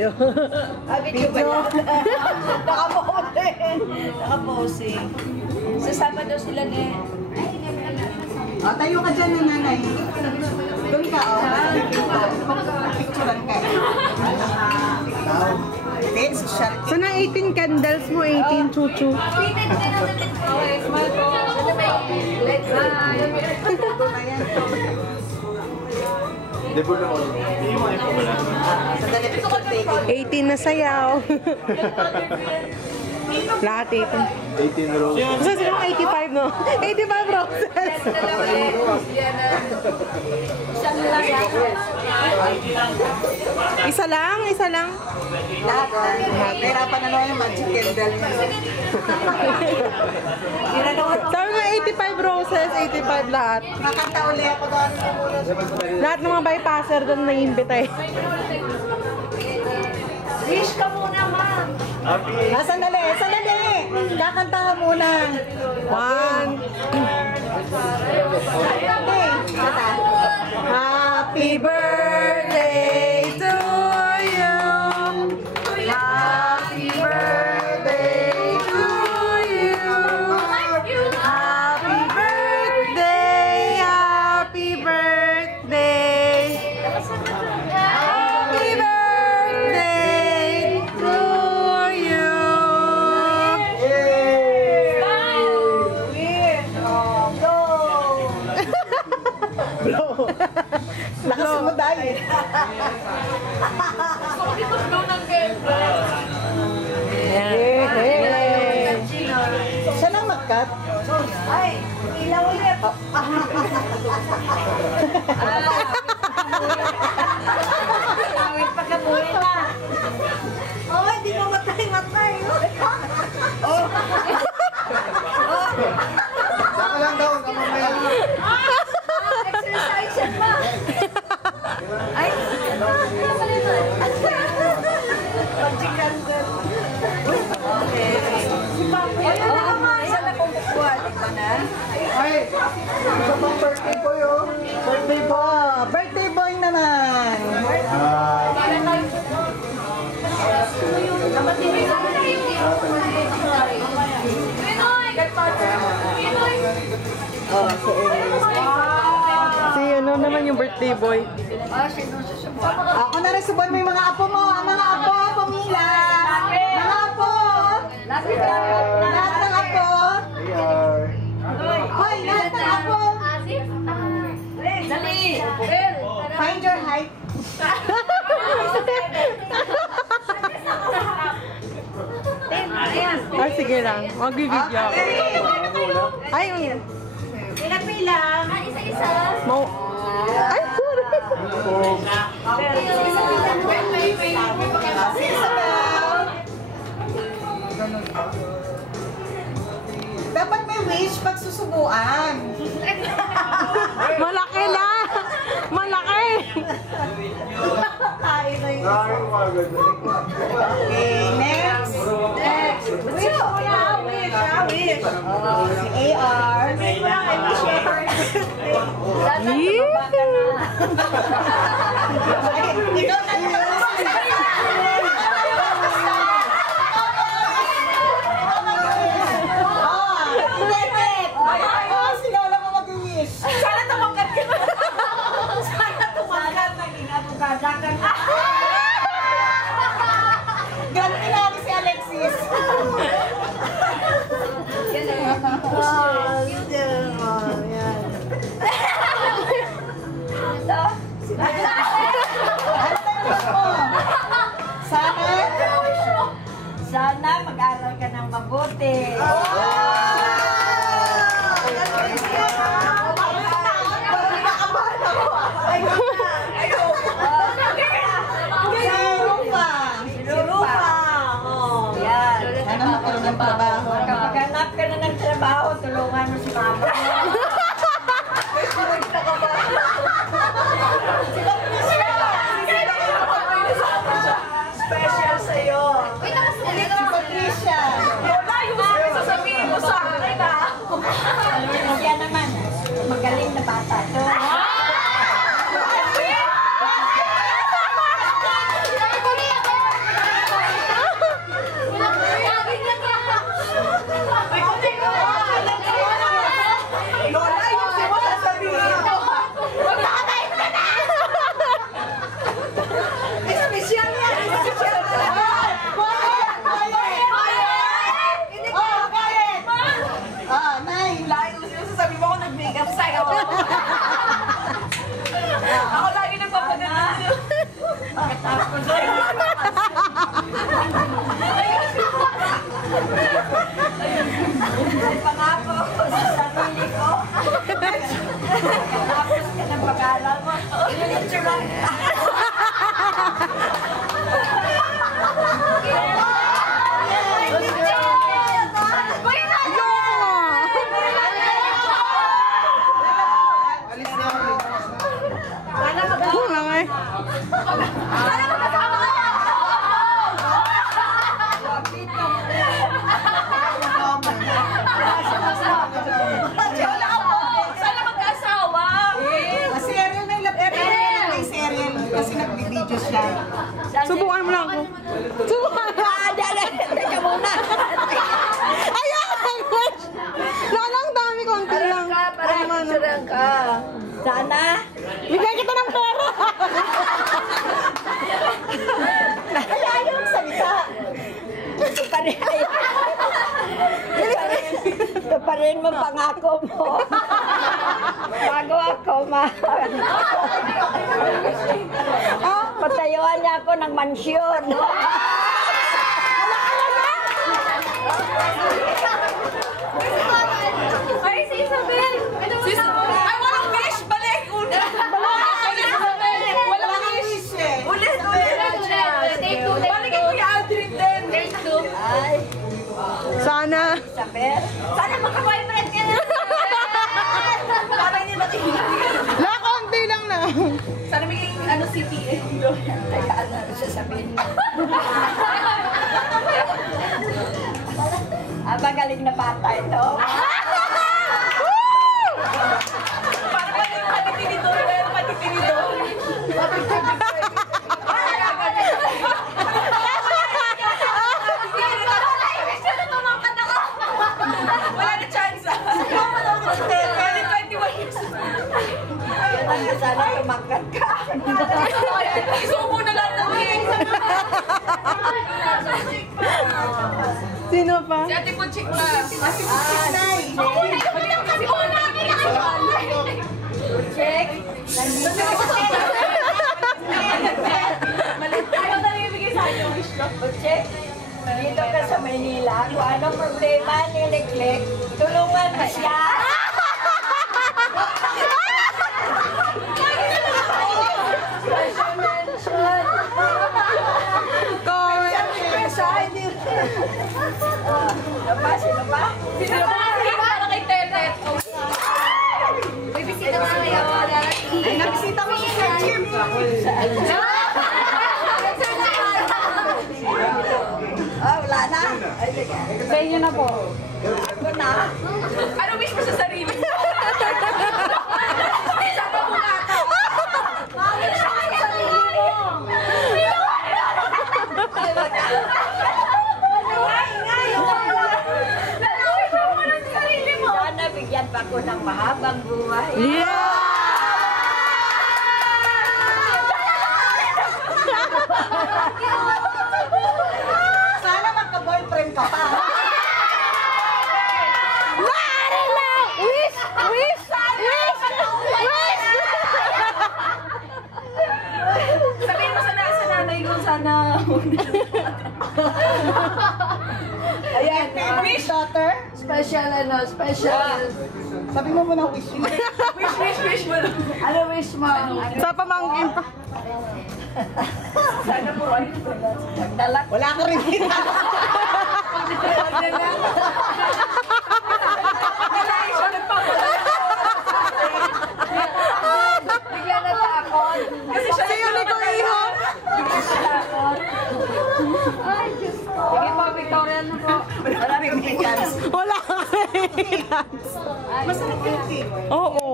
video. Video ba yan? Nakaposing. Sa Sabado sila din. O, tayo ka dyan na nanay. Doon ka, o. Picturean ka. Hindi, social. So, na 18 candles mo, 18 chuchu. Smile po. Let's Debo lang ako. Hindi mo ito ba lang? 18 na sayaw. Lahat 18. 18 rows. So, sino 85, no? 85 roses. Isa lang? Isa lang? Lahat. Nahirapan na naman yung magic candle. Sabi mo 85 roses, 85 lahat. Makanta uli ako doon. Lahat ng mga bypasser doon naiimbita eh. wish ka muna, ma'am. Sandali, sandali. Kakanta ka muna. 1. Happy birthday to you. Happy birthday to you. Happy birthday, happy birthday. Happy birthday to you. Lakas mo dahil. Siya lang mag-cut. Ay, ilaw ulit. Ilawin pa ka muna. Oh, hindi mo matay. Oh. Saka lang daw, ang kamamaya. Exercise yan, ma. Ay, magic candle. Okay. Isa na kong kukuha, di ba na? Ay, isa pang birthday boy, oh. Birthday boy. Birthday boy naman. Si ano naman yung birthday boy. Ako na rin subuan mo yung mga apo mo. Ang mga apo, pamila. Mga apo. Lahat ng apo. Hoy, lahat ng apo. Dali! Find your height. Ay, sige lang. Mag-video. Ay, Pila-pila. Isa-isa. mau... Ay, sorry. Dapat may wish pag susubuan. Malaki na! Malaki! Okay, next. Wish muna. Wish. Si AR. Wish mo lang, Yee! Ikaw na yung sino lang mo mag-wish? Sana tumakat ka. Sana tumakat. Naging abogada ka na. Ganti na ako si Alexis. Sana mag-aral ka ng mabuti. Sana magkaroon ng trabaho. Kapag hanap ka na ng trabaho, tulungan mo si mama. Special sa'yo. Si Patricia. Subukan mo lang ako. Subukan mo. Teka muna. Ayun! Lang dami, konti lang. Parang picturean ka. Sana. Bigyan kita ng pera. Kaya yung salita. Ito pa rin mo pangako mo. Bago ako patayuan niya ako ng mansyon. Ay, si Isabel! Ay, walang fish! Balik! Una! Walang fish! Ulit! Take two! Balikin ko yung Aldrin din! Take two! Ay, Sana. Isabel. Sana magka-boyfriend ka na! Para hindi matingin. La, konti lang na. Sana maging city eh. Teka, ano sasabihin mo? Magaling na bata ito. Para pa yung patitinidor. Pero patitinidor. Wala na chance. Pwede 21 years. Yan ang sana tumakat ka. Isubo na lang ng cake. Sino pa? Si Ate Puchik pa. Ate Puchik na. Ako na yung kasi una. Check. Ayaw na ibigay sa akin yung wish ko. Check. Dito ka sa Maynila, kung anong problema ni Leclerc, tulungan mo siya. Special mention. Comment. Sino ba? Sino ba? Sino ba? Para kay Tenet. May bisita na ngayon. Ay, nabisita mo si Sir Jim. Wala na. Ay, sige. Sa inyo na po. Ako na. Ano wish mo sa sarili mo? Saan ka bumata? Bakit siya kayo sarili mo? Ay, wala. Lalawin mo lang sa sarili mo. Sana bigyan pa ko ng mahabang buhay. Yeah! Sana magka-boyfriend ka pa. Maaari lang! Wish! Wish! Wish! Wish! Sabihin mo sa nanay ko sana. Ayan, wish daughter. Special ano, special. Sabi mo muna wish. Wish mo lang. Ano wish mo? Sa pamangkin pa. Sana po ay Magdala. Wala ko rin kita. nalain siya nagpapalala. Bigyan na takot. Kasi siya Sa'yo ni Kuya. Ay, Diyos ko. Sige po, Victoria na po. Wala rin kita. Wala ka. Masarap yung cake. Oo.